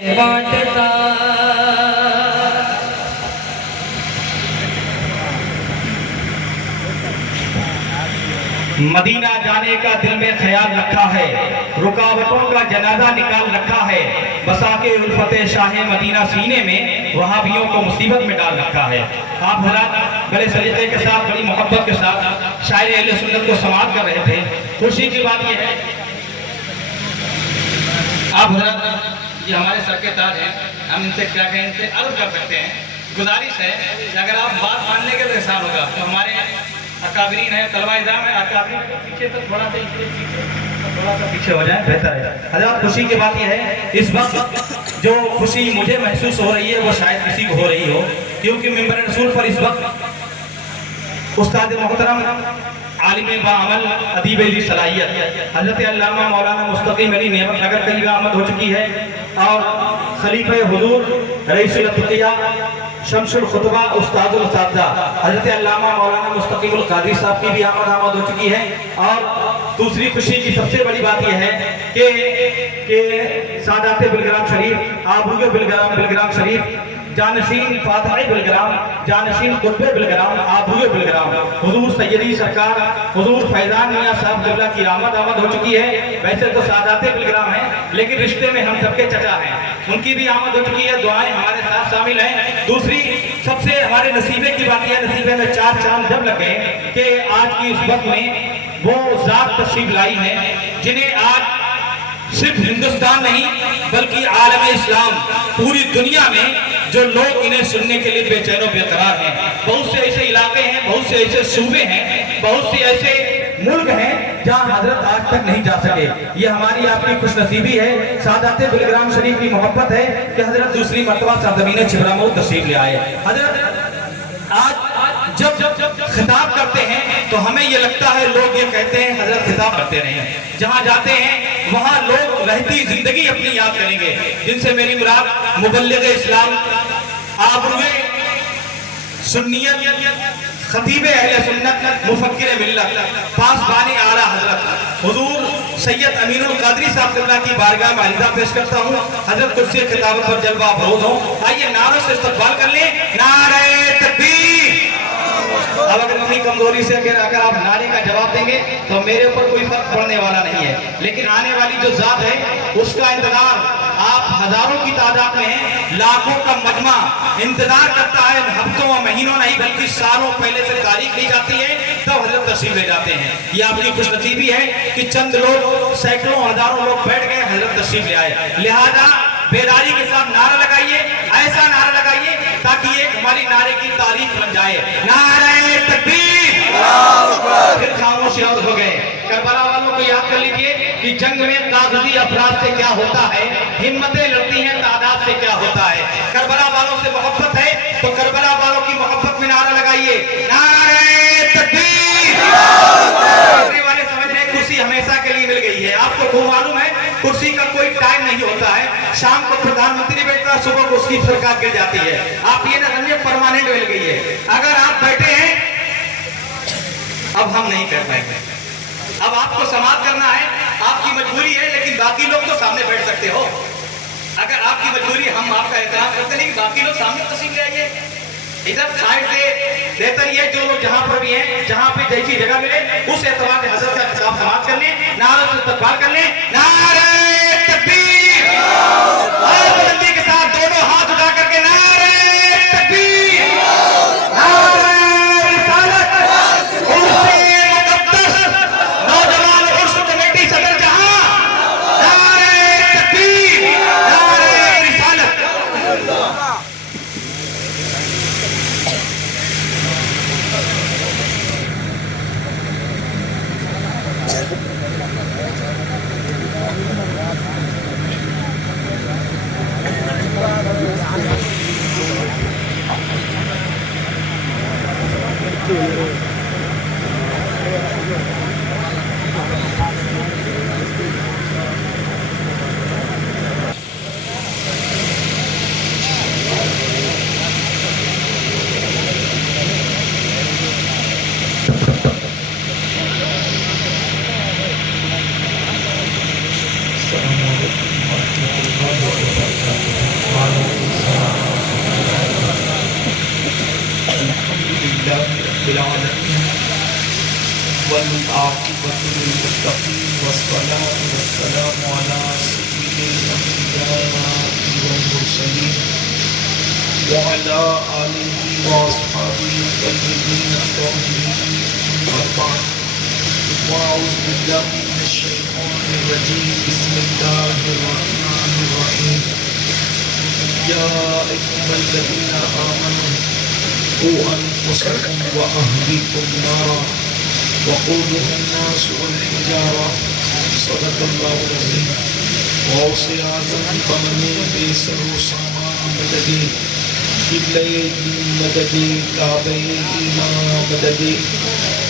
بانٹتا مدینہ جانے کا دل میں خیال رکھا ہے، رکاوٹوں کا جنازہ نکال رکھا ہے، بساکے الفت شاہ مدینہ سینے میں وہابیوں کو مصیبت میں ڈال رکھا ہے۔ آپ حضرات بڑے سلیقے کے ساتھ، بڑی محبت کے ساتھ شاعر اہل سنت کو سماعت کر رہے تھے۔ خوشی کی بات یہ ہے، آپ حضرات یہ ہمارے سر کے تاج ہیں، ہم ان سے کیا کہیں، ان سے عرض کر سکتے ہیں، گزارش ہے کہ اگر آپ بات مان لیں گے تو احسان ہوگا۔ تو ہمارے اکابرین ہیں، طلبہ اعزام ہیں، اکابرین پیچھے تک تھوڑا سا پیچھے ہو جائیں بہتر ہے۔ حضرات خوشی کی بات یہ ہے، اس وقت جو خوشی مجھے محسوس ہو رہی ہے وہ شاید کسی کو ہو رہی ہو، کیونکہ ممبر رسول پر اس وقت استاد محترم، عالم باعمل، ادیب ذی صلاحیت حضرت علامہ مولانا مستقیم علی نعمت نگر کی آمد ہو چکی ہے، اور خلیفہ حضور رئیس الاتقیاء شمس الخطبہ استاد الاساتذہ حضرت علامہ مولانا مستقیم القادری صاحب کی بھی آمد ہو چکی ہے۔ اور دوسری خوشی کی سب سے بڑی بات یہ ہے کہ سادات بلگرام شریف، آبروئے بلگرام شریف، جانشین فاتح بلگرام، جانشین قطب بلگرام، آبروئے بلگرام حضور سیدی سرکار حضور فیضان میاں صاحب قبلہ کی آمد ہو چکی ہے۔ ویسے تو سادات بلگرام ہیں لیکن رشتے میں ہم سب کے چچا ہیں، ان کی بھی آمد ہو چکی ہے، دعائیں ہمارے ساتھ شامل ہیں۔ دوسری سب سے ہمارے نصیبے کی بات یہ، نصیبے میں چار چاند جب لگے کہ آج کی اس وقت میں وہ ذات تشریف لائی ہیں جنہیں آج صرف ہندوستان نہیں بلکہ عالم اسلام، پوری دنیا میں جو لوگ انہیں سننے کے لیے بے چین و بے قرار ہیں۔ بہت سے ایسے علاقے ہیں، بہت سے ایسے صوبے ہیں، بہت سے ایسے ملک ہیں جہاں حضرت آج تک نہیں جا سکے۔ یہ ہماری آپ کی خوش نصیبی ہے، سادات بلگرام شریف کی محبت ہے کہ حضرت دوسری مرتبہ سرزمین چھبرامور تشریف لے آئے۔ حضرت آج جب خطاب کرتے ہیں تو ہمیں یہ لگتا ہے لوگ یہ کہتے ہیں حضرت خطاب کرتے رہے ہیں، جہاں جاتے ہیں وہاں لوگ رہتی زندگی اپنی یاد کریں گے، جن سے میری مراد مبلغ اسلام، آبروئے سنیت، خطیب اہل سنت، مفکر ملت، پاسبان اعلیٰ حضرت حضور سید امین القادری صاحب قبلہ کی بارگاہ میں عریضہ پیش کرتا ہوں، حضرت کرسی خطابت پر جلوہ افروز ہوں۔ آئیے نعروں سے استقبال کر لیں، نعرہ تکبیر۔ اب اگر اپنی کمزوری سے اگر آپ نعرے کا جواب دیں گے تو میرے اوپر کوئی فرق پڑنے والا نہیں ہے، لیکن آنے والی جو ذات ہے اس کا انتظار آپ ہزاروں کی تعداد میں ہیں، لاکھوں کا مجمع انتظار کرتا ہے، ہفتوں و مہینوں نہیں بلکہ سالوں پہلے سے تاریخ لی جاتی ہے تب حضرت تشریف لے جاتے ہیں۔ یہ آپ کی خوش نصیبی ہے کہ چند لوگ، سینکڑوں ہزاروں لوگ بیٹھ گئے، حضرت تشریف لے آئے۔ لہذا بیداری کے ساتھ نعرہ لگائیے، ایسا نعرہ لگائیے تاکہ ایک ہماری نعرے کی تاریخ بن جائے، نعرہ تکبیر۔ پھر خاموشی عرض ہو گئے۔ کربلا والوں کو یاد کر لیجئے کہ جنگ میں کاغذی افراد سے کیا ہوتا ہے، ہمتیں لڑتی ہیں تعداد سے کیا ہوتا ہے۔ کربلا والوں سے محبت ہے تو کربلا والوں کی محبت میں نعرہ لگائیے، نعرہ تکبیر۔ کرنے والے سمجھ رہے کرسی ہمیشہ کے لیے مل گئی ہے۔ آپ کو خوب معلوم ہے کرسی کا کوئی ٹائم نہیں ہوتا ہے، شام کو پردھان منتری بیٹھتا ہے، صبح کو اس کی سرکار گر جاتی ہے۔ آپ یہ نہ سمجھے پرماننٹ مل گئی ہے۔ اگر آپ بیٹھے ہیں اب ہم نہیں کر پائیں گے، اب آپ کو سماعت کرنا ہے، آپ کی مجبوری ہے، لیکن باقی لوگ تو سامنے بیٹھ سکتے ہو۔ اگر آپ کی مجبوری ہے، ہم آپ کا احترام کرتے ہیں، لیکن باقی لوگ سامنے تشریف لے آئیے۔ ادھر سائڈ سے بہتر یہ جو لوگ جہاں پر بھی ہیں، جہاں پہ جیسی جگہ ملے اس اعتبار سے حضرت کا خطاب سماعت کر لیں، نعروں سے استقبال کر لیں، نعرہ تکبیر۔ اور بلندی کے ساتھ دونوں ہاتھ اٹھا کر کے نعرہ تکبیر، نعرہ رسالت، عرس مقدس، نوجوان عرس کمیٹی صدر جہاں، نعرہ تکبیر، نعرہ رسالت۔ والعاقبة للمتقين والصلاة والسلام على سيد الأنبياء والمرسلين وعلى آله وأصحابه الطيبين الطاهرين وبعد وأعوذ بالله من الشيطان الرجيم بسم الله الرحمن الرحيم يا أيها الذين آمنوا قوا أنفسكم وأهليكم نارا وقودها الناس والحجارة صدق الله العظيم وأوصي أعظم بمني بسر سامان مددي قبلة مددي كعبة إيمان مددي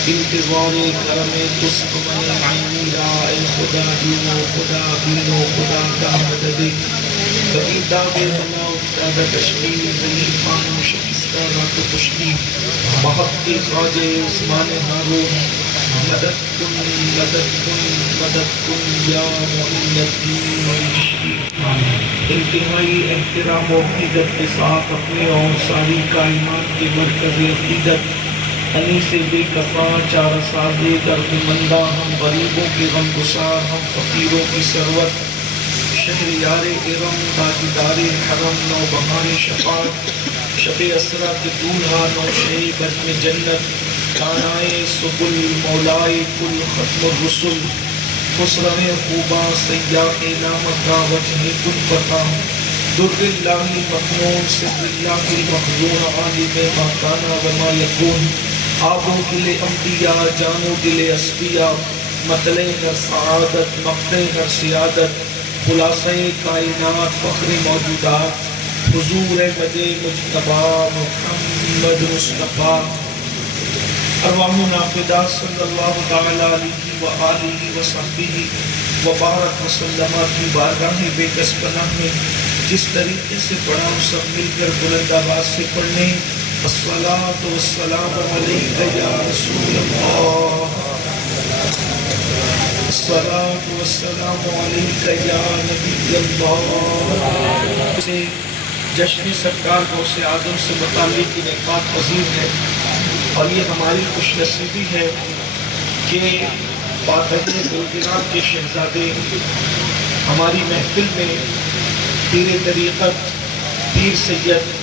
انتظار کرم تسق من عینی رائے خدا دینو خدا بینو خدا کا مددی کبھی داغے بنا افتاد تشکیل زمین فانو شکستہ رات پشتی محقی خواجے عثمان ہارون مدد کن مدد کن مدد کن یا معین الدین وعشی انتہائی احترام و عقیدت کے ساتھ اپنے اور ساری کائنات کے مرکز عقیدت انیس بے کفا چار سازے درد مندہ ہم غریبوں کے غم گسار ہم فقیروں کی سروت شہریار ارم تاجدار حرم نو بہار شفاعت شب اسرا کے دولہا نو شہ بزم جنت دانائے سبل مولائے کل ختم الرسل خسرو خوبا سیاح نامکا وجہ کل فتح در اللہ مخنون سر اللہ مخزون عالم ما کانا وما یکون آبوں دل انبیاء جانو دل اسفیاء مطلع ہر سعادت مقتع ہر سیادت خلاصہ کائنات فخر موجودات حضور مد مجتبی محمد مصطفیٰ ارواحنا فدا صلی اللہ تعالی علیہ وآلہ وصحبہ وبارک وسلم کی بارگاہ بے کس پناہ میں جس طریقے سے پڑھا ہم سب مل کر بلند آواز سے پڑھنے الصلاة والسلام علیکہ یا رسول اللہ الصلاة والسلام علیکہ یا نبی اللہ جشن سرکار غوث اعظم سے متعلق انعقاد پذیر ہے اور یہ ہماری خوش نصیبی ہے کہ فاتح گلگرام کے شہزادے ہماری محفل میں پیر طریقت پیر سید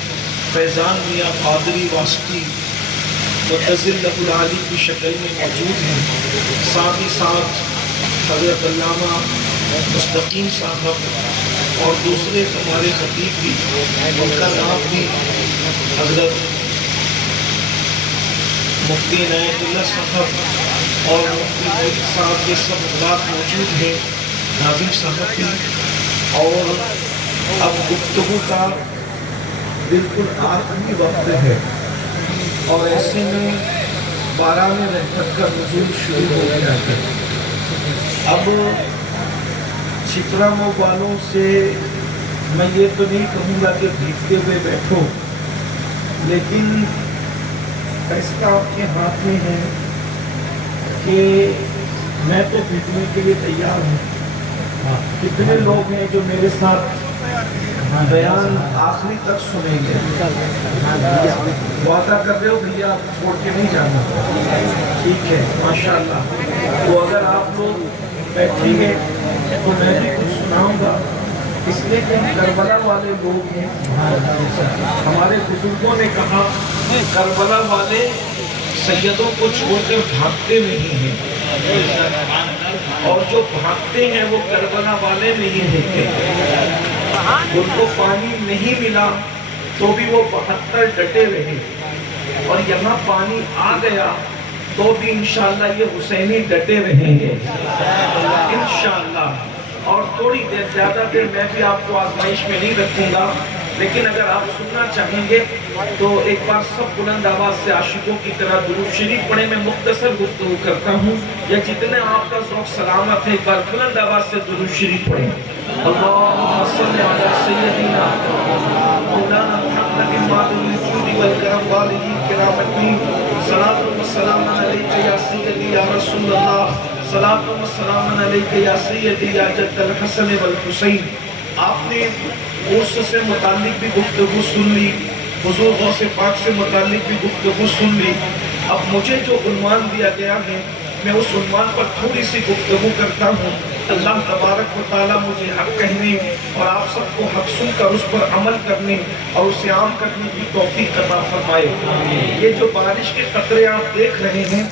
فیضان میاں قادری واسطی متزل لہ العالی کی شکل میں موجود ہیں ساتھ ہی ساتھ حضرت علامہ مستقیم صاحب اور دوسرے ہمارے خطیب بھی ان کا نام بھی حضرت مفتی عنایت اللہ صاحب اور مفتی موید صاحب کے سب حضرات موجود ہیں ناظم صاحب بھی اور اب گفتگو کا بالکل آخری وقت ہے اور ایسے میں باران رحمت کا نزول شروع ہو گیا ہے اب چھپرا مئو والوں سے میں یہ تو نہیں کہوں گا کہ بھیگتے ہوئے بیٹھو لیکن فیصلہ آپ کے ہاتھ میں ہے کہ میں تو بھیگنے کے لیے تیار ہوں کتنے لوگ ہیں جو میرے ساتھ بیان آخری تک سنیں گے وعدہ کر رہے ہو بھیا آپ چھوڑ کے نہیں جانا ٹھیک ہے ماشاءاللہ تو اگر آپ لوگ بیٹھیں گے تو میں بھی کچھ سناؤں گا اس لیے کہ کربلا والے لوگ ہیں ہمارے بزرگوں نے کہا کربلا والے سیدوں کو چھوڑ کر بھاگتے نہیں ہیں اور جو بھاگتے ہیں وہ کربلا والے نہیں ہوتے ان کو پانی نہیں ملا تو بھی وہ 72 ڈٹے رہے اور یہاں پانی آ گیا تو بھی انشاءاللہ یہ حسینی ڈٹے رہیں گے انشاءاللہ اور تھوڑی دیر زیادہ دیر میں بھی آپ کو آزمائش میں نہیں رکھوں گا لیکن اگر آپ سننا چاہیں گے تو ایک بار سب بلند آواز سے عاشقوں کی طرح درود شریف پڑھیں میں مختصر گفتگو کرتا ہوں یا جتنے آپ کا ذوق سلامت ہے ایک بار بلند آواز سے درود شریف پڑھیں اللہم صلی علی سیدنا مولانا محمد مادن الجود والکرم والہ کرام الدین صلاۃ و سلام علیکہ یا سیدی یا رسول اللہ صلاۃ و سلام علیکہ یا سیدی یا جد الحسن والحسین آپ نے عرس سے متعلق بھی گفتگو سن لی حضور غوث پاک سے متعلق بھی گفتگو سن لی اب مجھے جو عنوان دیا گیا ہے میں اس عنوان پر تھوڑی سی گفتگو کرتا ہوں. اللہ تبارک و تعالیٰ مجھے حق کہنے اور آپ سب کو حق سن کر اس پر عمل کرنے اور اسے عام کرنے کی توفیق عطا فرمائے. یہ جو بارش کے قطرے آپ دیکھ رہے ہیں،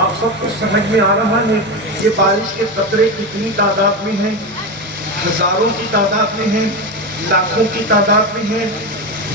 آپ سب کو سمجھ میں آ رہا ہے یہ بارش کے قطرے کتنی تعداد میں ہیں؟ ہزاروں کی تعداد میں ہیں، لاکھوں کی تعداد میں ہیں،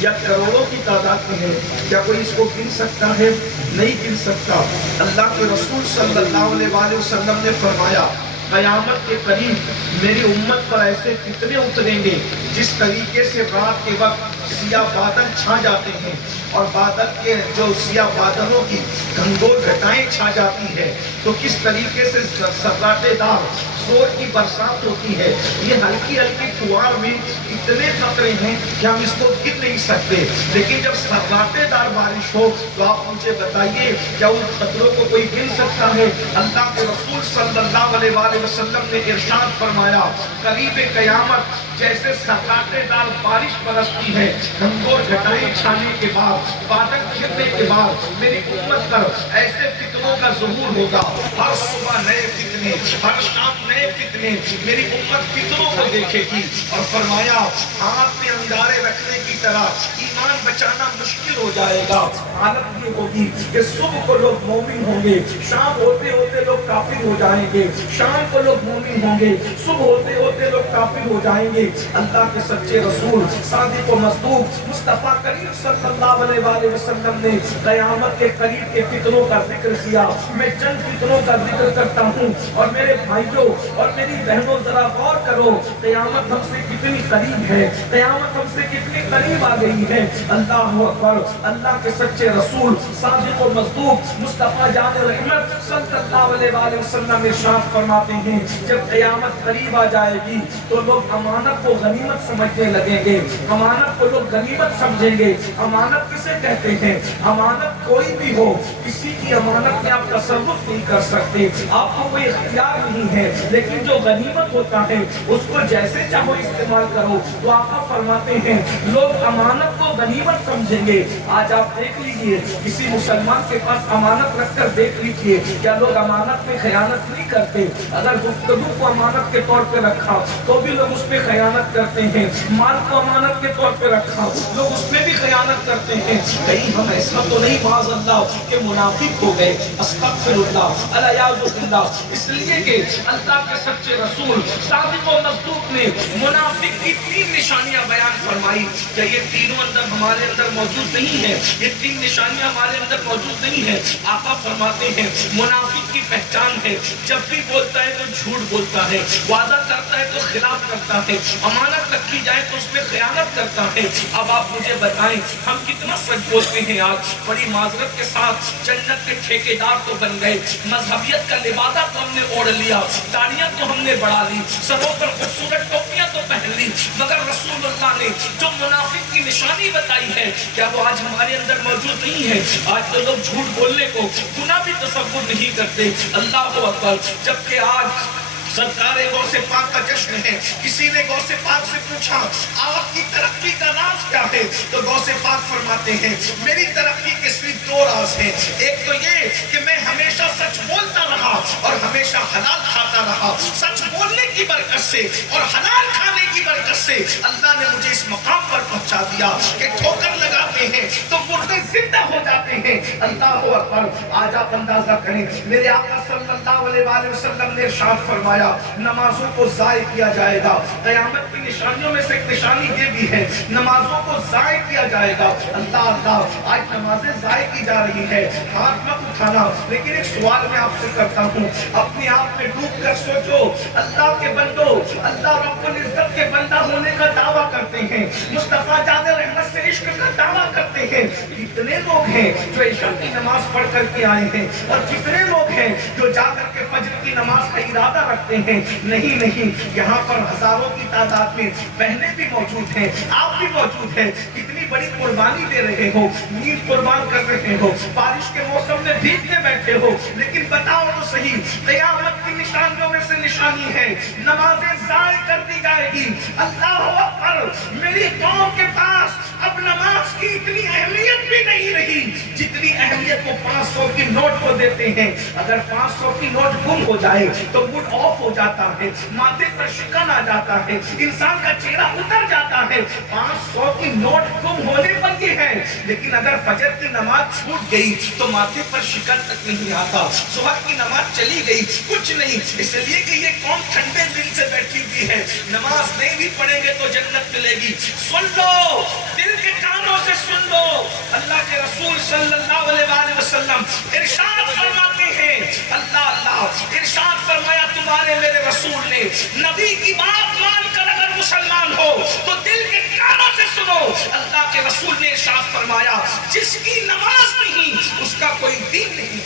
یا کروڑوں کی تعداد میں ہے؟ کیا کوئی اس کو گن سکتا ہے؟ نہیں گن سکتا. اللہ کے رسول صلی اللہ علیہ وآلہ وسلم نے فرمایا قیامت کے قریب میری امت پر ایسے فتنے اتریں گے جس طریقے سے رات کے وقت سیاہ بادل چھا جاتے ہیں اور بادل کے جو سیاہ بادلوں کی گھنگور گھٹائیں چھا جاتی ہے تو کس طریقے سے سراٹے دار زور کی برسات ہوتی ہے. یہ ہلکی ہلکی فوار میں اتنے قطرے ہیں کہ ہم اس کو گن نہیں سکتے. لیکن جب سراٹے دار بارش ہو تو آپ مجھے بتائیے کیا ان قطروں کو کوئی گن سکتا ہے؟ اللہ کے رسول صلی اللہ علیہ وآلہ وسلم نے ارشاد فرمایا قریب قیامت جیسے سراٹے دار بارش برستی ہے گھنگور گھٹائیں چھانے کے بعد بادل گرنے کے بعد میری امت پر ایسے فتنوں کا ظہور ہوگا. ہر صبح نئے فتنے، ہر شام نئے فتنے. میری امت فتنوں کو دیکھے گی اور فرمایا ہاتھ میں انگارے رکھنے کی طرح ایمان بچانا مشکل ہو جائے گا. حالت یہ ہوگی کہ صبح کو لوگ مومن ہوں گے، شام ہوتے ہوتے لوگ کافر ہو جائیں گے، شام کو لوگ مومن ہوں گے، صبح ہوتے ہوتے لوگ کافر ہو جائیں گے. اللہ کے سچے رسول صادق و مصدوق مصطفیٰ کریم صلی اللہ علیہ وآلہ وسلم نے قیامت کے قریب کے فتنوں کا ذکر کیا. میں چند فتنوں کا ذکر کرتا ہوں اور میرے بھائیوں اور میری بہنوں ذرا غور کرو قیامت ہم سے کتنی قریب ہے، قیامت ہم سے کتنی قریب آ گئی ہے. اللہ اکبر. اللہ کے سچے رسول صادق و مصدوق مصطفیٰ جان رحمت صلی اللہ علیہ وآلہ وسلم ارشاد فرماتے ہیں جب قیامت قریب آ جائے گی تو لوگ امانت کو غنیمت سمجھنے لگیں گے. امانت کو لوگ غنیمت سمجھیں گے. امانت کسے کہتے ہیں؟ امانت کوئی بھی ہو، کسی کی امانت میں آپ تصرف نہیں کر سکتے، آپ کو کوئی اختیار نہیں ہے. لیکن جو غنیمت ہوتا ہے اس کو جیسے چاہو استعمال کرو. تو آقا فرماتے ہیں لوگ امانت کو غنیمت سمجھیں گے. آج آپ دیکھ لیجئے کسی مسلمان کے پاس امانت رکھ کر دیکھ لیجئے کیا لوگ امانت میں خیانت نہیں کرتے. اگر گفتگو کو امانت کے طور پہ رکھا تو بھی لوگ اس پہ خیانت کرتے ہیں. مال کو امانت کے طور پہ رکھا لوگ اس میں بھی خیانت کرتے ہیں. کہیں ہم ایسا تو نہیں معاذ اللہ کہ منافق ہو گئے؟ استغفر اللہ الیاذ باللہ. اس لیے کہ اللہ کے سچے رسول صادق و مصدوق نے منافق کی 3 نشانیاں بیان فرمائی کہ یہ تینوں اندر ہمارے اندر موجود نہیں ہے. یہ 3 نشانیاں ہمارے اندر موجود نہیں ہے. آقا فرماتے ہیں منافق کی پہچان ہے جب بھی بولتا ہے تو جھوٹ بولتا ہے، وعدہ کرتا ہے تو خلاف کرتا ہے، امانت رکھی جائے تو اس میں خیانت کرتا ہے. اب آپ مجھے بتائیں ہم کتنا سچ بولتے ہیں؟ آج بڑی معذرت کے ساتھ جنت کے ٹھیکیدار تو بن گئے، مذہبیت کا لبادہ تو ہم نے اوڑھ لیا، داڑیاں تو ہم نے بڑھا لی، سروں پر خوبصورت ٹوپیاں تو پہن لی، مگر رسول اللہ نے جو منافق کی نشانی بتائی ہے کیا وہ آج ہمارے اندر موجود نہیں ہے؟ آج تو لوگ جھوٹ بولنے کو گناہ بھی تصور نہیں کرتے. اللہ اکبر. جبکہ آج سرکار غوث پاک کا جشن ہے. کسی نے غوث پاک سے پوچھا آپ کی ترقی کا راز کیا ہے؟ تو غوث پاک فرماتے ہیں میری ترقی کے صرف 2 راز ہیں. ایک تو یہ کہ میں ہمیشہ سچ بولتا رہا اور ہمیشہ حلال کھاتا رہا. سچ بولنے کی برکت سے اور حلال کھانے کی برکت سے اللہ نے مجھے اس مقام پر پہنچا دیا کہ ٹھوکر لگاتے ہیں تو مردے زندہ ہو جاتے ہیں. اللہ اکبر. آج آپ اندازہ کریں میرے آقا صلی اللہ علیہ وآلہ وسلم نے ارشاد فرمایا نمازوں کو ضائع کیا جائے گا. قیامت کی نشانیوں میں سے ایک نشانی یہ بھی ہے نمازوں کو ضائع کیا جائے گا. اللہ اللہ. آج نمازیں ضائع کی جا رہی ہے. ہاتھ مت اٹھانا لیکن ایک سوال میں آپ سے کرتا ہوں اپنے آپ میں ڈوب کر سوچو. اللہ کے بندو اللہ رب العزت کے بندہ ہونے کا دعویٰ کرتے ہیں، مصطفیٰ جان رحمت سے عشق کا دعویٰ کرتے ہیں. کتنے لوگ ہیں جو عشاء کی نماز پڑھ کر کے آئے ہیں اور کتنے لوگ ہیں جو جا کر کے فجر کی نماز کا ارادہ رکھتے ہیں؟ نہیں، یہاں پر ہزاروں کی تعداد میں بہنیں بھی موجود ہیں، آپ بھی موجود ہیں. کتنی بڑی قربانی دے رہے ہو، نیند قربان کر رہے ہو، بارش کے موسم میں بھیگنے بیٹھے ہو. لیکن بتاؤ تو صحیح قیامت کی نشانیوں میں سے نشانی ہے نمازیں ضائع کر دی جائے گی. اللہ اکبر. میری قوم کے پاس اب نماز کی اتنی اہمیت بھی نہیں رہی جتنی اہمیت وہ 500 کی نوٹ کو دیتے ہیں. اگر 500 کی نوٹ گم ہو جائے تو موڈ آف ہو جاتا ہے, ماتھے پر شکن آ جاتا ہے, انسان کا چہرہ اتر جاتا ہے. 500 کی نوٹ گم ہونے پر یہ ہے, لیکن اگر فجر کی نماز چھوٹ گئی تو ماتھے پر شکن تک نہیں آتا. صبح کی نماز چلی گئی کچھ نہیں, اس لیے کہ یہ قوم ٹھنڈے دل سے بیٹھی ہوئی ہے. نماز نہیں بھی پڑھیں گے تو جنت ملے گی. سن لو, دل کے کانوں سے سن لو. اللہ کے رسول صلی اللہ علیہ وسلم ارشاد فرماتے ہیں, اللہ ارشاد فرمایا تمہارے میرے رسول نے نبی کی بات مان کر اگر مسلمان ہو تو دل کے کانوں سے سنو. اللہ کے رسول نے ارشاد فرمایا جس کی نماز نہیں اس کا کوئی دین نہیں,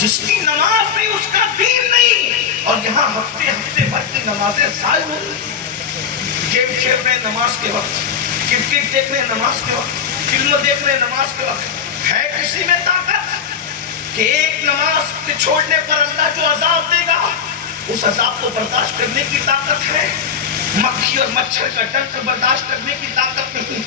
جس کی نماز نہیں اس کا دین نہیں. اور یہاں ہفتے ہفتے بھر کی نمازیں ضائع ہو رہی ہیں. گیم کھیل رہے نماز کے وقت, کرکٹ دیکھ رہے نماز کے وقت, فلم دیکھ رہے نماز کے وقت. ہے کسی میں طاقت کہ ایک نماز کے چھوڑنے پر اللہ جو عذاب دے گا اس عذاب کو برداشت کرنے کی طاقت ہے؟ مکھی اور مچھر کا ڈنک برداشت کرنے کی طاقت نہیں,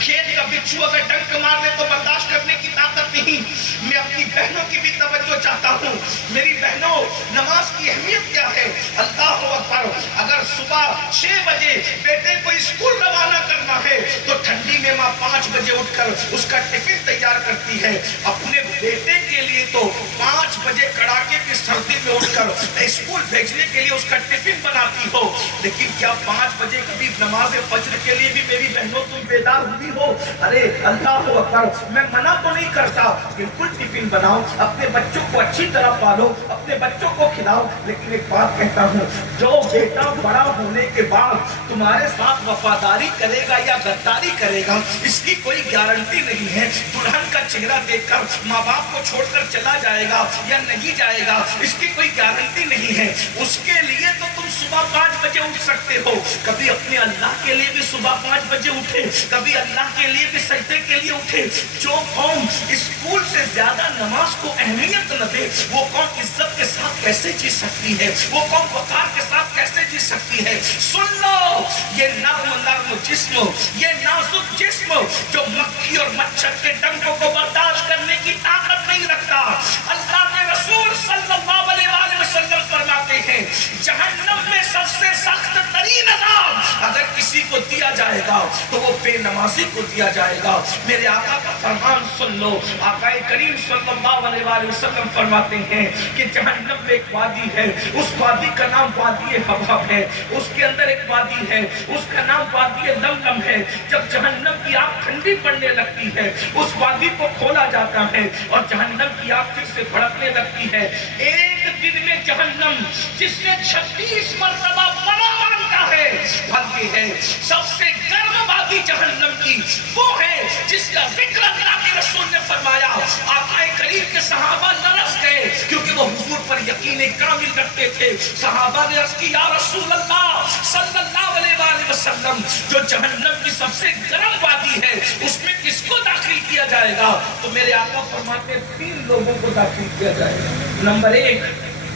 کھیت کا بچھو اگر ڈنک مار دے تو برداشت کرنے کی طاقت نہیں. میں اپنی بہنوں کی بھی توجہ چاہتا ہوں. میری بہنوں, نماز کی اہمیت کیا ہے؟ اللہ اکبر. اگر صبح 6 بجے بیٹے کو اسکول روانہ کرنا ہے تو ٹھنڈی میں ماں 5 بجے اٹھ کر اس کا ٹفن تیار کرتی ہے. اپنے بیٹے کے لیے تو 5 بجے کڑاکے کی سردی میں اٹھ کر اسکول بھیجنے کے لیے اس کا ٹفن بناتی ہو. لیکن کیا 5 بجے کبھی نماز فجر کے لیے بھی میری بہنوں تم بیدار ہوئی ہو؟ ارے اللہ اکبر, میں منع تو نہیں کرتا, بالکل ٹفن بناؤ, اپنے بچوں کو اچھی طرح پالو, اپنے بچوں کو کھلاؤ. لیکن ایک بات کہتا ہوں, جو بیٹا بڑا ہونے کے بعد تمہارے ساتھ وفاداری کرے گا یا غداری کرے گا اس کی کوئی گارنٹی نہیں ہے. دلہن کا چہرہ دیکھ کر ماں باپ کو چھوڑ کر چلا جائے گا یا نہیں جائے گا اس کی کوئی گارنٹی نہیں ہے. اس کے لیے تو تم صبح 5 بجے اٹھ سکتے ہو. کبھی اپنے اللہ کے لیے بھی صبح 5 بجے اٹھے, کبھی اللہ کے لیے بھی سجدے کے لیے اٹھے. جو قوم اسکول سے زیادہ نماز کو اہمیت نہ دے وہ قوم عزت کے ساتھ کیسے جی سکتی ہے, وہ قوم وقار کے ساتھ کیسے جی سکتی ہے؟ سن لو, یہ نرم جسم, یہ نازک جسم جو مکھی اور مچھر کے ڈنکوں کو برداشت کرنے کی طاقت نہیں رکھتا. اللہ کے رسول صلی اللہ علیہ وسلم فرماتے ہیں جہنم میں سب سے سخت ترین عذاب اگر کسی کو دیا جائے گا تو وہ بے نمازی کو دیا جائے گا. میرے آقا کا فرمان سن لو. آقا کریم صلی اللہ علیہ وسلم فرماتے ہیں کہ جہنم میں ایک وادی ہے, اس وادی کا نام وادی حباب ہے. اس کے اندر ایک وادی ہے, اس کا نام وادی لملم ہے. جب جہنم کی آگ ٹھنڈی پڑنے لگتی ہے اس وادی کو کھولا جاتا ہے اور جہنم کی آگ پھر سے بھڑکنے لگتی ہے. ایک دن میں جہنم جس نے 36 مرتبہ بنا مانگتا ہے بھلکہ ہے سب سے گرم وادی جہنم کی وہ ہے جس کا ذکر اللہ کے رسول نے فرمایا. آقا کریم کے صحابہ لرز گئے کیونکہ وہ حضور پر یقین کامل رکھتے تھے. صحابہ نے عرض کی یا رسول اللہ صلی اللہ علیہ وسلم جو جہنم کی سب سے گرم وادی ہے اس میں کس کو داخل کیا جائے گا؟ تو میرے آقا فرماتے ہیں 3 لوگوں کو داخل کیا جائے گا. نمبر 1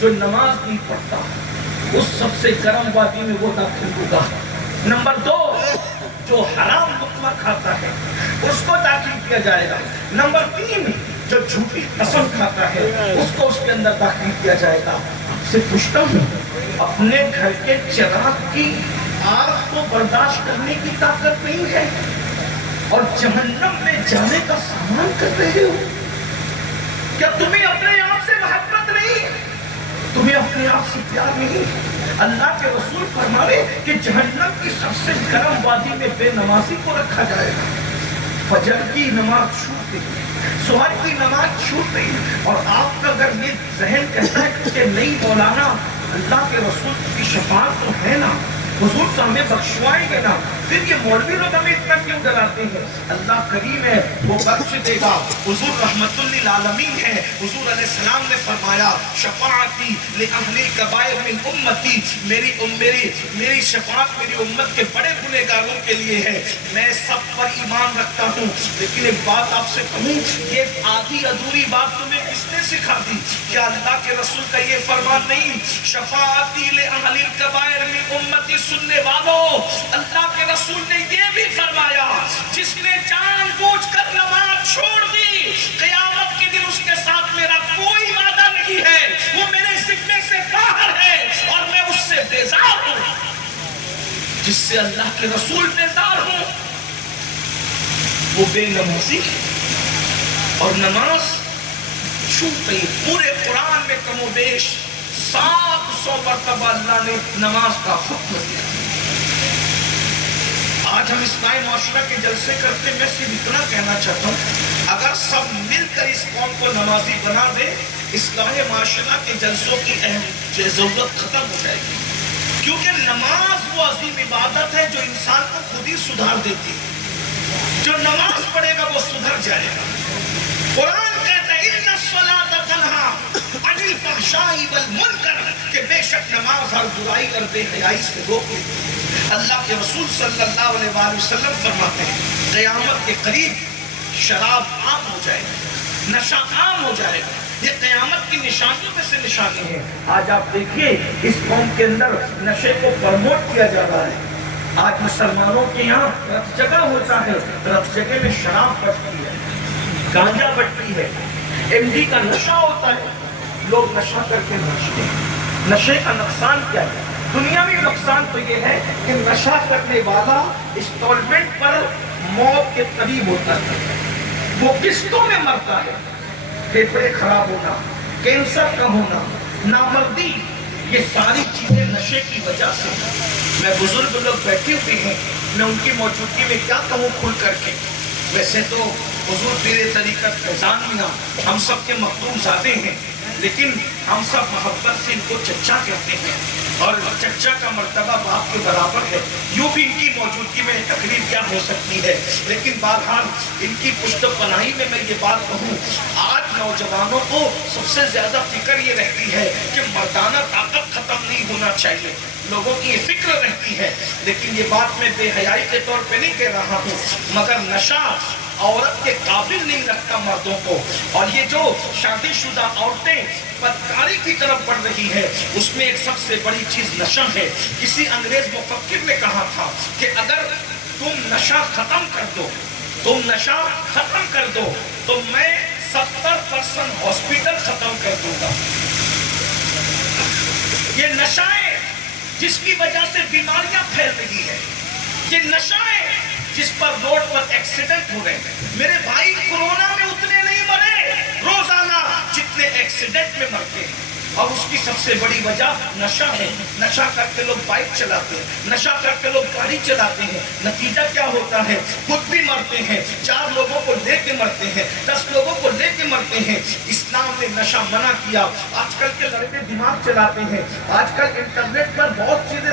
جو نماز نہیں پڑھتا اس سب سے گرم وادی میں وہ داخل ہوگا. نمبر 2 جو حرام لقمہ کھاتا ہے اس کو داخل کیا جائے گا. نمبر 3 جو جھوٹی قسم کھاتا ہے اس کو اس کے اندر داخل کیا جائے گا. آپ سے پوچھتا ہوں اپنے گھر کے چراغ کی آگ کو برداشت کرنے کی طاقت نہیں ہے اور جہنم میں جانے کا سامان کر رہے ہو؟ کیا تمہیں اپنے آپ سے محبت نہیں, تمہیں اپنے آپ سے پیار نہیں؟ اللہ کے رسول فرمانے کہ جہنم کی سب سے گرم وادی میں بے نمازی کو رکھا جائے گا. فجر کی نماز چھوٹ گئی, سحر کی نماز چھوٹ گئی اور آپ کا اگر یہ ذہن کہتا ہے کہ نہیں مولانا اللہ کے رسول کی شفاعت تو ہے نا, حضور سے ہمیں بخشوائیں گے نا, پھر یہ مولوی لوگ ہمیں اتنا کیوں ڈراتے ہیں؟ اللہ کریم ہے وہ بخش دے گا. حضور رحمت للعالمین ہے. حضور علیہ السلام نے فرمایا شفاعتی لأہل الکبائر من امتی, میری شفاعت میری امت کے بڑے گنہگاروں کے لیے ہے. میں سب پر ایمان رکھتا ہوں لیکن ایک بات آپ سے کہوں, یہ آدھی ادھوری بات تمہیں کس نے سکھا دی؟ کیا اللہ کے رسول کا یہ فرمان نہیں شفاعتی لأہل الکبائر من امتی؟ سننے والوں اللہ کے رسول نے یہ بھی فرمایا جس نے جان جس سے اللہ کے رسول بیزار ہوں وہ بے نمازی اور نماز چھوٹ گئی. پورے قرآن میں کم و بیش 700 مرتبہ اللہ نے نماز کا حکم دیا. آج ہم اصلاح معاشرہ کے جلسے کرتے، میں صرف اتنا کہنا چاہتا ہوں اگر سب مل کر اس قوم کو نمازی بنا دے، اصلاح معاشرہ کے جلسوں کی ضرورت ختم ہو جائے گی. کیونکہ نماز وہ عظیم عبادت ہے جو انسان کو خود ہی سدھار دیتی ہے. جو نماز پڑھے گا وہ سدھر جائے گا. قرآن کہتا ہے ان الصلاۃ تنہی عن الفحشاء والمنکر، کہ بے شک نماز ہر برائی اور بے حیائی سے روک لیتی ہے. اللہ کے رسول صلی اللہ علیہ وآلہ وسلم فرماتے ہیں قیامت کے قریب شراب عام ہو جائے گا، نشہ عام ہو جائے گا. یہ قیامت کی نشانیوں میں سے نشانی ہے. آج آپ دیکھیے اس قوم کے اندر نشے کو پروموٹ کیا جا رہا ہے. آج مسلمانوں کے یہاں رت جگہ ہوتا ہے، رت جگہ میں شراب بٹتی ہے، گانجا بٹتی ہے، MD کا نشہ ہوتا ہے. لوگ نشہ کر کے ناچتے ہیں. نشے کا نقصان کیا ہے؟ دنیاوی نقصان تو یہ ہے کہ نشہ کرنے والا انسٹالمنٹ پر موت کے قریب ہوتا ہے، وہ قسطوں میں مرتا ہے. پھیپھڑے خراب ہونا، کینسر کا ہونا، نامردی، یہ ساری چیزیں نشے کی وجہ سے. میں بزرگ لوگ بیٹھے ہوئے ہیں، میں ان کی موجودگی میں کیا کہوں کھل کر کے. ویسے تو حضور پیر طریقت فیضان میاں ہم سب کے مخدوم زادے ہیں، لیکن ہم سب محبت سے ان کو چچا کہتے ہیں اور چچا کا مرتبہ باپ کے برابر ہے. یوں بھی ان کی موجودگی میں تقریر کیا ہو سکتی ہے. لیکن بہرحال ان کی پشت پناہی میں یہ بات کہوں، آج نوجوانوں کو سب سے زیادہ فکر یہ رہتی ہے کہ مردانہ طاقت ختم نہیں ہونا چاہیے. لوگوں کی یہ فکر رہتی ہے. لیکن یہ بات میں بے حیائی کے طور پہ نہیں کہہ رہا ہوں، مگر نشہ عورت کے قابل نہیں رکھتا مردوں کو. اور یہ جو شادی شدہ عورتیں بدکاری کی طرف بڑھ رہی ہے، اس میں ایک سب سے بڑی چیز نشہ ہے. کسی انگریز مفکر نے کہا تھا کہ اگر تم نشہ ختم کر دو، تم نشہ ختم کر دو تو میں 70% ہاسپٹل ختم کر دوں گا. یہ نشہ ہے جس کی وجہ سے بیماریاں پھیل رہی ہے. یہ نشہ ہے جس پر روڈ پر ایکسیڈنٹ ہو رہے ہیں. میرے بھائی کورونا میں اتنے نہیں مرے روزانہ جتنے ایکسیڈنٹ میں مرتے ہیں، اور اس کی سب سے بڑی وجہ نشہ ہے. نشہ کر کے لوگ بائک چلاتے ہیں، نشہ کر کے لوگ گاڑی چلاتے ہیں. نتیجہ کیا ہوتا ہے؟ خود بھی مرتے ہیں، 4 لوگوں کو لے کے مرتے ہیں، 10 لوگوں کو لے کے مرتے ہیں. اسلام نے نشہ منع کیا. آج کل کے لڑکے دماغ چلاتے ہیں، آج کل انٹرنیٹ پر بہت چیزیں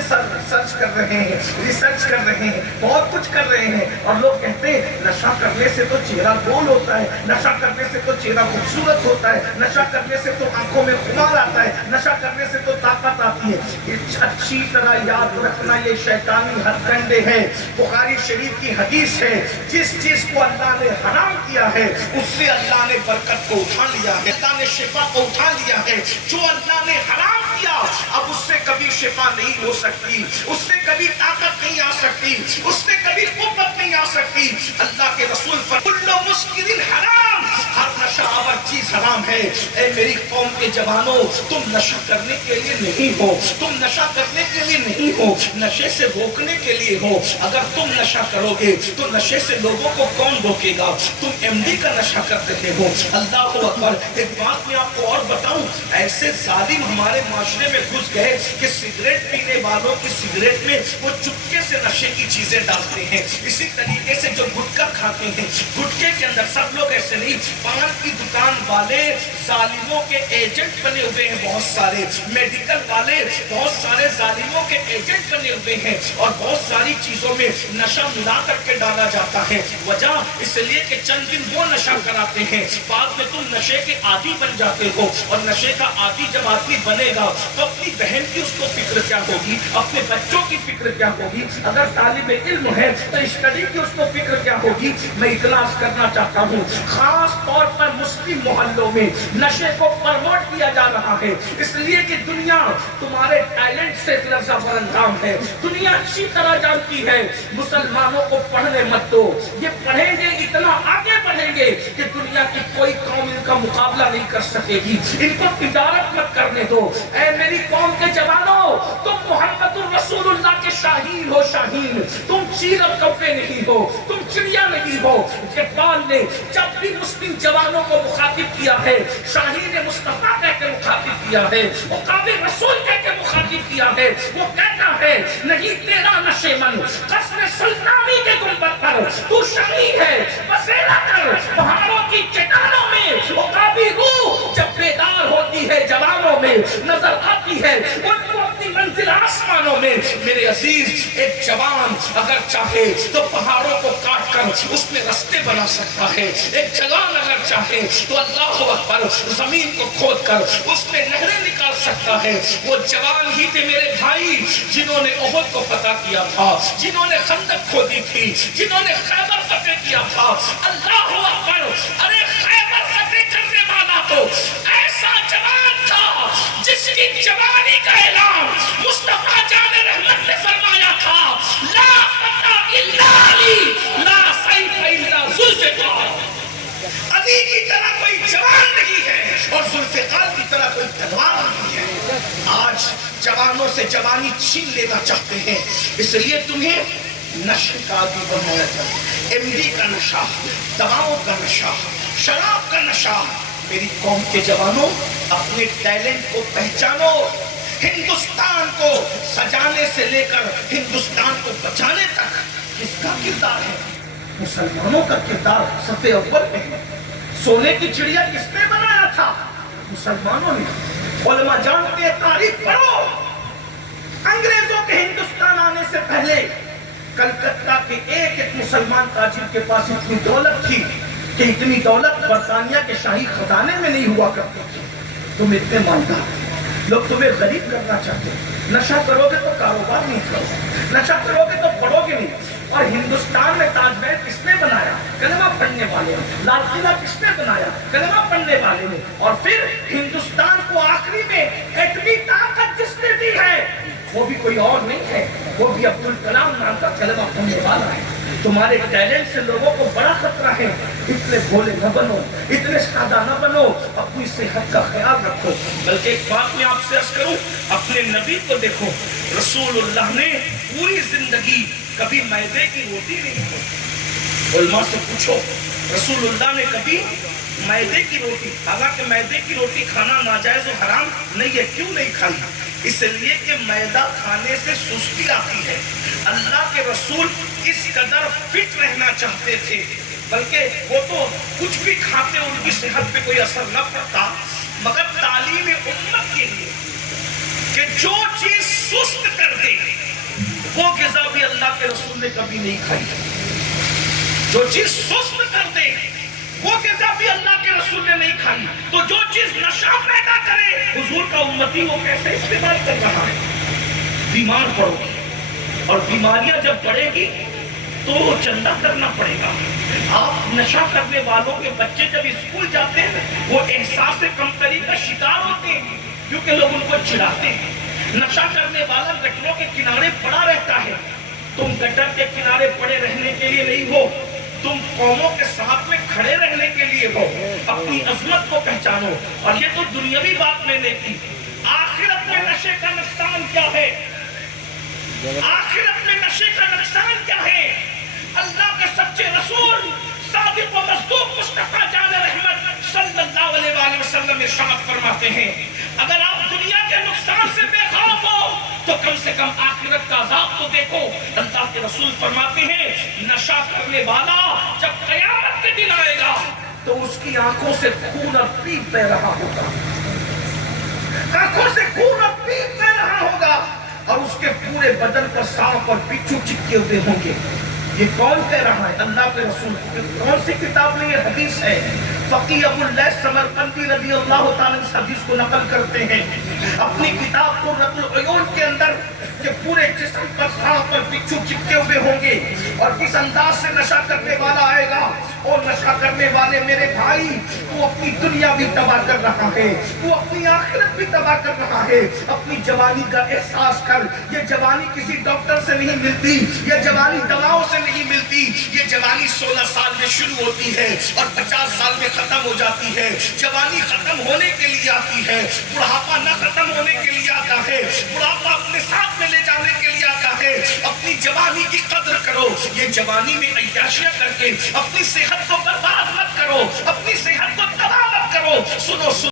سرچ کر رہے ہیں، ریسرچ کر رہے ہیں، بہت کچھ کر رہے ہیں، اور لوگ کہتے ہیں نشہ کرنے سے تو چہرہ گول ہوتا ہے، نشہ کرنے سے تو چہرہ خوبصورت ہوتا ہے، نشہ کرنے سے تو آنکھوں میں خمار آتا ہے، نشہ کرنے سے تو طاقت آتی ہے. اچھی طرح یاد رکھنا یہ شیطانی ہتھ کنڈے ہیں. بخاری شریف کی حدیث ہے، جس چیز کو اللہ نے حرام کیا ہے اس سے اللہ نے برکت کو اٹھا لیا ہے، اللہ نے شفا کو اٹھا لیا ہے. جو اللہ نے حرام کیا اب اس سے کبھی شفا نہیں ہو سکتی، اس سے کبھی طاقت نہیں آ سکتی، اس سے کبھی قوت نہیں آ سکتی. اللہ کے رسول پر کل مسکر حرام، ہر نشہ آور چیز حرام ہے. اے میری قوم کے جوانوں، تم نشہ کرنے کے لیے نہیں ہو، تم نشہ کرنے کے لیے نہیں ہو، نشے سے روکنے کے لیے ہو. اگر تم نشہ کرو گے تو نشے سے لوگوں کو کون روکے گا؟ تم MD کا نشہ کر رہے ہو. اللہ اکبر. ایک بات میں آپ کو اور بتاؤں، ایسے ظالم ہمارے معاشرے میں گھس گئے کہ سگریٹ پینے والوں کی سگریٹ میں وہ چپکے سے نشے کی چیزیں ڈالتے ہیں. اسی طریقے سے جو گٹکا کھاتے ہیں، گٹکے کے اندر سب لوگ ایسے نہیں، پان کی دکان والے ظالموں کے ایجنٹ بنے ہوئے ہیں، بہت سارے میڈیکل والے بہت سارے ظالموں کے ایجنٹ بنے ہوئے ہیں، اور بہت ساری چیزوں میں نشہ ملا کر کے ڈالا جاتا ہے. وجہ اس لیے کہ چند دن وہ نشہ کراتے ہیں، بعد میں تم نشے کے عادی بن جاتے ہو. اور نشے کا عادی جب آدمی بنے گا تو اپنی بہن کی اس کو فکر کیا ہوگی، اپنے بچوں کی فکر کیا ہوگی، اگر طالب علم ہے تو اسٹڈی کی اس کو فکر کیا ہوگی. میں اجلاس کرنا چاہتا ہوں، خاص طور پر اور مسلم محلوں میں نشے کو پروموٹ کیا جا رہا ہے، اس لیے کہ دنیا تمہارے ٹیلنٹ سے لرزہ براندام ہے۔ دنیا اچھی طرح جانتی ہے مسلمانوں کو پڑھنے مت دو، یہ پڑھیں گے اتنا آگے بڑھیں گے کہ دنیا کی کوئی قوم ان کا مقابلہ نہیں کر سکے گی۔ ان کو تجارت مت کرنے دو۔ اے میری قوم کے جوانوں، تم محمد الرسول اللہ کے شاہین ہو، شاہین، تم چیر اور کوے نہیں ہو، تم چڑیا نہیں ہو۔ اقبال نے جب بھی مسلم جوانوں کو مخاطب کیا ہے، شاہین مصطفیٰ کہہ کے مخاطب کیا ہے، عقاب رسول کہہ کے مخاطب کیا ہے۔ وہ کہتا ہے نہیں تیرا نشے من قصر سلطانی کے گنبد پر تو شاہی ہے، بسیرا کر پہاڑوں کی چٹانوں میں۔ عقابی روح جب بیدار ہوتی ہے جوانوں میں، نظر آتی ہے ان کو اپنی منزل آسمانوں میں۔ میرے عزیز، ایک جوان اگر چاہے تو پہاڑوں کو کاٹ کر اس میں رستے بنا سکتا ہے۔ ایک جوان اگر چاہے تو اللہ اکبر زمین کو کھود کر اس میں نہریں نکال سکتا ہے۔ وہ جوان ہی تھے میرے بھائی جنہوں نے احد کو فتح کیا تھا، جنہوں نے خندق کھودی تھی، جنہوں نے خیبر فتح کیا تھا۔ اللہ اکبر! ارے خیبر فتح کرنے والا تو ایسا جوان تھا جس کی جوانی کا اعلان مصطفیٰ جان رحمت نے فرمایا تھا، لا فتح الا علی، لا سیف الا ذوالفقار۔ علی کی طرح کوئی جوان نہیں ہے اور ذوالفقار کی طرح کوئی تلوار نہیں ہے۔ آج جوانوں سے جوانی چھین لینا چاہتے ہیں، اس لیے تمہیں نشے کا عادی بنایا جائے۔ ایم ڈی کا نشہ، دواؤں کا نشہ، شراب کا نشہ۔ میری قوم کے جوانوں، اپنے ٹیلنٹ کو پہچانو۔ ہندوستان کو سجانے سے لے کر ہندوستان کو بچانے تک کس کا کردار ہے؟ مسلمانوں کا کردار صف اول میں ہے۔ سونے کی چڑیا کس نے بنایا تھا؟ مسلمانوں نے۔ علماء جانتے ہیں، تاریخ پڑھو۔ انگریزوں کے ہندوستان آنے سے پہلے کلکتہ کے ایک ایک مسلمان تاجر کے پاس اتنی دولت تھی کہ اتنی دولت برطانیہ کے شاہی خزانے میں نہیں ہوا کرتی تھی۔ تم اتنے مالدار، لوگ تمہیں غریب کرنا چاہتے ہیں۔ نشہ کرو گے تو کاروبار نہیں کرو گے، نشہ کرو گے تو پڑھو گے نہیں۔ اور ہندوستان میں تاج محل کس نے بنایا؟ کلمہ پڑھنے والے نے۔ لال قلعہ کس نے بنایا؟ کلمہ پڑھنے والے نے۔ اور پھر ہندوستان کو آخری میں ایٹمی طاقت جس نے دی ہے وہ بھی کوئی اور نہیں ہے، وہ بھی عبدالکلام نام کا کلمہ پڑھنے والا ہے۔ تمہارے ٹیلنٹ سے لوگوں کو بڑا خطرہ ہے۔ اتنے بھولے نہ بنو، اتنے سادہ نہ بنو، اپنی صحت کا خیال رکھو۔ بلکہ ایک بات میں آپ سے عرض کروں، اپنے نبی کو دیکھو، رسول اللہ نے پوری زندگی کبھی میدے کی روٹی نہیں کھائی۔ علماء سے پوچھو، رسول اللہ نے کبھی میدے کی روٹی، حالانکہ میدے کی روٹی کھانا ناجائز و حرام نہیں ہے، کیوں نہیں کھائی؟ اس لیے کہ میدہ کھانے سے سستی آتی ہے۔ اللہ کے رسول اس قدر فٹ رہنا چاہتے تھے، بلکہ وہ تو کچھ بھی کھاتے ان کی صحت پہ کوئی اثر نہ پڑتا، مگر تعلیم امت کے لیے کہ جو چیز سست کر دے وہ غذا بھی اللہ کے رسول نے کبھی نہیں کھائی۔ جو چیز سست کر دے وہ غذا بھی اللہ کے رسول نے نہیں کھائی۔ تو جو چیز نشہ پیدا کرے، حضور کا امتی وہ کیسے استعمال کر رہا ہے؟ بیمار پڑو گی، اور بیماریاں جب بڑھے گی تو چندہ کرنا پڑے گا۔ آپ نشہ کرنے والوں کے بچے جب اسکول جاتے ہیں وہ احساس کمتری کا شکار ہوتے ہیں، کیونکہ لوگ ان کو چڑھاتے ہیں۔ نشہ کرنے والا گٹروں کے کنارے پڑا رہتا ہے۔ تم گٹر کے کنارے پڑے رہنے کے لیے نہیں ہو، تم قوموں کے ساتھ میں کھڑے رہنے کے لیے ہو۔ اپنی عظمت کو پہچانو۔ اور یہ تو دنیاوی بات میں نے کی، آخرت میں نشے کا نقصان کیا ہے؟ آخرت میں نشے کا نقصان کیا ہے؟ اللہ کے سچے رسول صادق و مصدوق مصطفیٰ جان رحمت صلی اللہ علیہ وآلہ وسلم ارشاد فرماتے ہیں، اگر آپ دنیا کے نقصان سے بے خوف ہو تو کم سے کم آخرت کا عذاب تو دیکھو۔ اللہ کے رسول فرماتے ہیں، نشہ کرنے والا جب قیامت کے دن آئے گا تو اس کی آنکھوں سے خون اور پیپ بہ رہا ہوگا، آنکھوں سے خون اور پیپ بہ رہا ہوگا، اور اس کے پورے بدن پر سانپ اور بچھو چپکے ہوئے ہوں گے۔ یہ کون کہہ رہا ہے؟ اللہ کے رسول. کون سی کتاب میں یہ حدیث ہے؟ فقی ابو اللیث سمرقندی رضی اللہ تعالیٰ اس حدیث کو نقل کرتے ہیں اپنی کتاب قرۃ العیون کے اندر کہ پورے جسم پر سانپ پر بچھو چپکے ہوئے ہوں گے اور کس انداز سے نشہ کرنے والا آئے گا. اور نشہ کرنے والے میرے بھائی وہ اپنی دنیا بھی تباہ کر رہا ہے, وہ اپنی آخرت بھی تباہ کر رہا ہے. اپنی جوانی کا احساس کر. یہ جوانی کسی ڈاکٹر سے نہیں ملتی, یہ جوانی دواؤں سے نہیں ملتی. یہ جوانی 16 سال میں شروع ہوتی ہے اور 50 سال میں ختم ہو جاتی ہے. جوانی ختم ہونے کے لیے آتی ہے, بڑھاپا نہ ختم ہونے کے لیے آتا ہے. بڑھاپا اپنے ساتھ میں لے جانے کے لیے آتا ہے. اپنی جوانی کی قدر کرو. یہ جوانی میں عیاشیاں کر کے اپنی صحت کو برباد مت کرو, اپنی صحت کو تباہ مت کرو. سنو